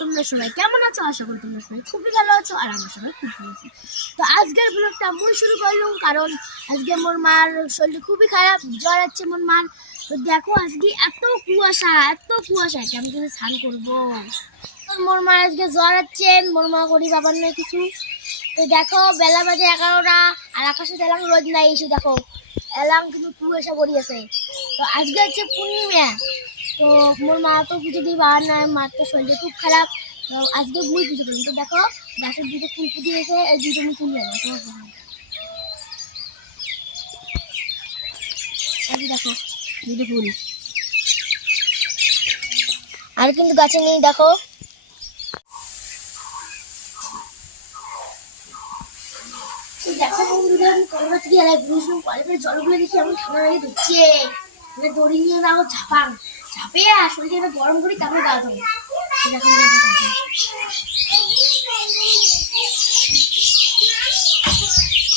তোমরা সবাই কেমন আছো? আশা করি তোমরা সবাই খুবই ভালো আছো আর আমরা সবাই খুব ভালো আছি। তো আজকের ব্লগটা মুই শুরু করলাম কারণ আজকে মোর মার শরীরটা খুবই খারাপ, জ্বর আছে মোর মার। তো দেখো আজকে এত কুয়াশা এত কুয়াশা কেমন করে স্নান করব? মোর মার আজকে জ্বর আছে, মোর মা করি বাবার নয় কিছু। তো দেখো, বেলা বাজে এগারোটা আর আকাশে এলাম রোদ নাই এসে দেখো, এলাম কিন্তু কুয়াশা পড়িয়েছে তো আজকে হচ্ছে পূর্ণিমা। তো মোর মা তো পুজো দিয়ে বার নাই, মার তো শরীরটা খুব খারাপ। আজকে মুই পুজো করলাম। তো দেখো, গাছের দুটো ফুল ফুটে গেছে, এই দুটো আমি তুলে আনলাম তোমার দেখাবো। এই যে দেখো, দুটো ফুল। আর কিন্তু গাছে নেই, দেখো। দেখো বন্ধুরা, আমি কলমা থেকে এলাই বুঝলাম কলের জলগুলো দেখি এমন ঠান্ডা লাগে ধরছে। দড়ি নিয়ে না ঝাপাং আর শরীরটা গরম করি তারপরে গা ধরে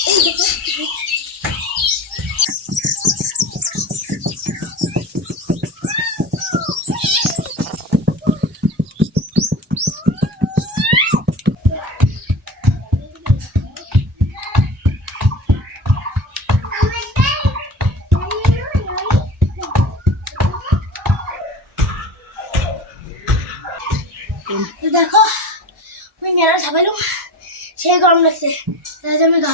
এই দেখো। দেখো আমি মেলা ঝাপাইলাম সেই গরম লাগছে। তাই আমি গা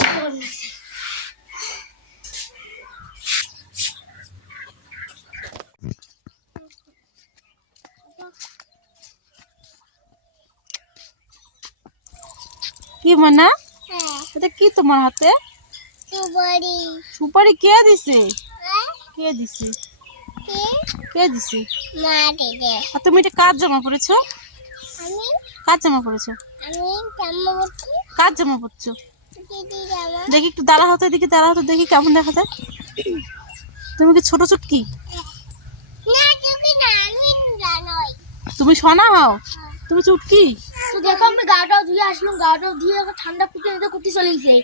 সেই গরম লাগছে। কি মানা? হ্যাঁ। এটা কি তোমার হাতে? সুপারি। সুপারি কে দিছে? কে দিছে? কে দিছে। আর তুমি এটা কার জামা পরেছো? আমি কার জামা পরেছো? আমি জামা পড়ছি কার জামা পরছো? দেখি একটু দাঁড়া হতো এদিকে দাঁড়া হতো দেখি কেমন দেখা যায়। তুমি কি ছোট চুটকি তুমি সোনা হও? তুমি চুটকি তো দেখো আমি গাটাও ধুয়ে আসলাম গাটাও ধুয়ে ঠান্ডা কুটে নিতে কুটি চলে গেছে।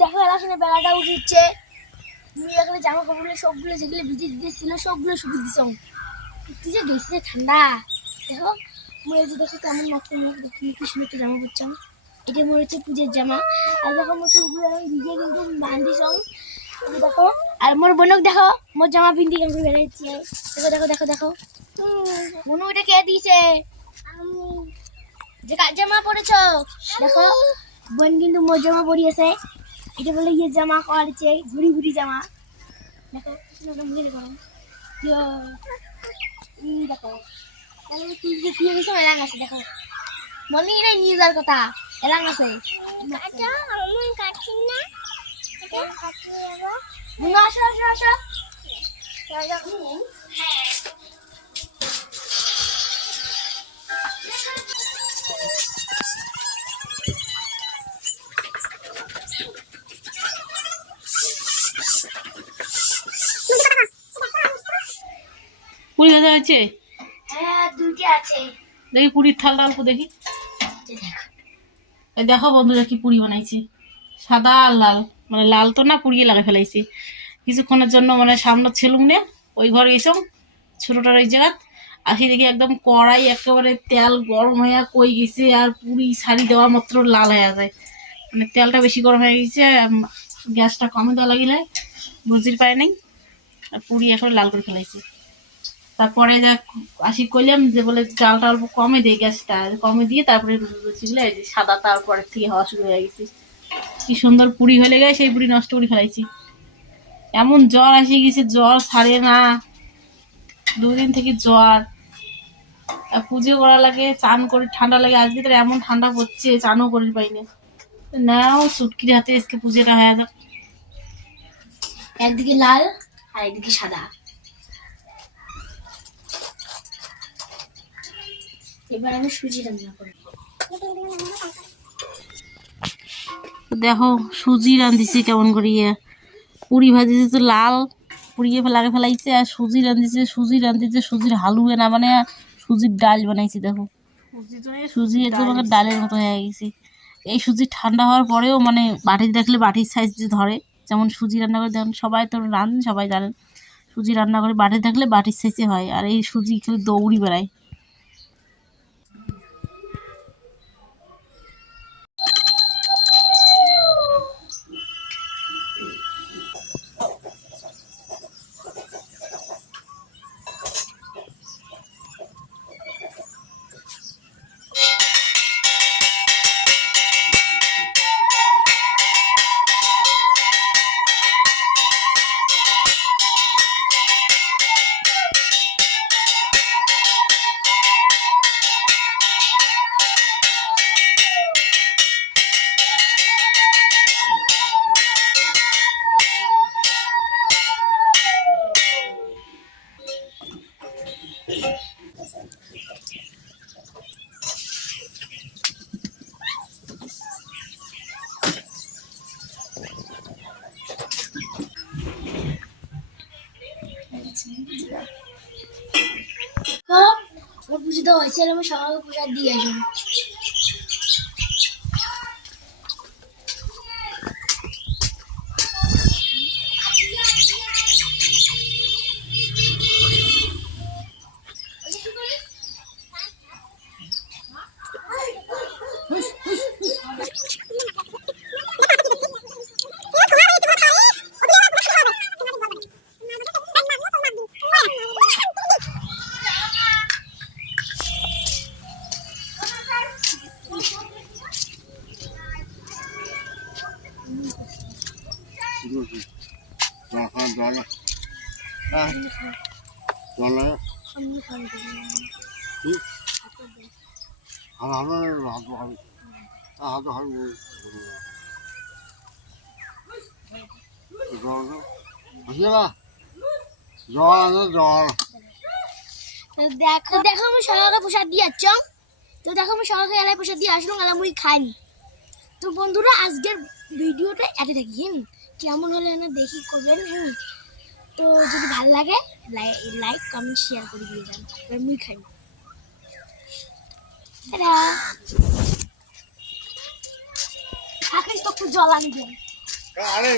দেখো এলাকানে বেলাটা উঠছে। তুমি এখানে জামা কাপড়গুলো সবগুলো যেগুলো ভিজে ভিজে ছিল, সবগুলো শুকিয়ে দিছ কি যে গেছে ঠান্ডা। দেখো এই যে দেখো কেমন লাগছে মুখ, দেখো কি সুন্দর একটা জামা পরছাম এটা মনে হচ্ছে পুজোর জামা। আর দেখো মোর তো ওগুলো আমি ভিজে কিন্তু বান্ধিছ দেখো, আর মোর বোনক দেখো, মোর জামা পিন্দি কেমন বেড়াচ্ছে দেখো দেখো দেখো দেখো। মনু এটা কে দিয়েছে? যে কার জামা পরেছ? দেখো, বোন কিন্তু মোর জামা পরিয়েছে। এটা বলে ইয়ে জামা করেছে ঘুরি ঘুরি জামা। দেখো দেখো। তাহলে তুই যে শুয়ে গেছো এলাং আছে দেখো। মনে নাই নিয়ে যাওয়ার কথা। এলাং আছে। আসো আসো আসো। পুরি ভাজা হয়েছে হ্যাঁ আছে। দেখি পুরীর থালটা অল্প দেখি। দেখো। বন্ধুরা কি পুরি বানাইছি। সাদা আর লাল। মানে লাল তো না পুড়িয়ে লাগা ফেলাইছি। কিছুক্ষণের জন্য মানে সামনে ছেলুম নে ওই ঘরে এসম ছোটোটার ওই জায়গা আসি দেখি একদম কড়াই একেবারে তেল গরম হয়ে কই গেছে আর পুরি শাড়ি দেওয়া মাত্র লাল হয়ে যায়। মানে তেলটা বেশি গরম হয়ে গেছে গ্যাসটা কমে দেওয়া লাগিলে বুঝির পায় নাই। আর পুরি এখন লাল করে ফেলাইছি। তারপরে আসি করলাম যে বলে চালটা অল্প কমে দিয়ে গ্যাসটা কমে দিয়ে তারপরে যে সাদা তারপরে থেকে হওয়া শুরু হয়ে গেছে। কি সুন্দর পুরি হয়ে গেছে, সেই পুরি নষ্ট করে ফেলাইছি। এমন জ্বর আসে গেছে, জ্বর ছাড়ে না। দুদিন থেকে জ্বর। পুজো করা লাগে, চান করে ঠান্ডা লাগে, আজকে তো এমন ঠান্ডা পড়ছে, চানও করি পাইনি। নাও চুটকির হাতে আজকে পুজোটা হয়ে যাক। একদিকে লাল আর একদিকে সাদা। এবার আমি সুজি রান্না করব। দেখো সুজি রান্ধিছে কেমন করিয়ে পুরি ভাজিছে তো লাল পুড়িয়ে ফেলাকে ফেলাইছে আর সুজি রান্ধিছে সুজি রান্ধিছে সুজির হালুয়ে না মানে সুজির ডাল বানাইছে দেখো। সুজি একদম ডালের মতো হয়ে গেছে। এই সুজি ঠান্ডা হওয়ার পরেও মানে বাটিতে রাখলে বাটির সাইজ যে ধরে যেমন সুজি রান্না করে দেখুন সবাই তো রান্ধেন সবাই জানেন। সুজি রান্না করে বাটিতে থাকলে বাটির সাইজে হয় আর এই সুজি খালি দৌড়ি বেড়ায়। পুজো দেওয়া হয়েছে আমি সবাইকে প্রসাদ দিয়ে আসব Thank খান হ্যাঁ। দেখো দেখো আমি প্রসাদ দিয়ে যাচ্ছ তো দেখো আমি সবাইকে প্রসাদ দিয়ে আসলাম এলা মুই খাইনি। তো বন্ধুরা, আজকের ভিডিওটা এতে থাকি কেমন হলে দেখি করবেন, হুম। তো যদি ভালো লাগে লাইক কমেন্ট শেয়ার করে দিয়ে যান। এবার মুই খাই থাকিস তো একটু জল আনবেন আরে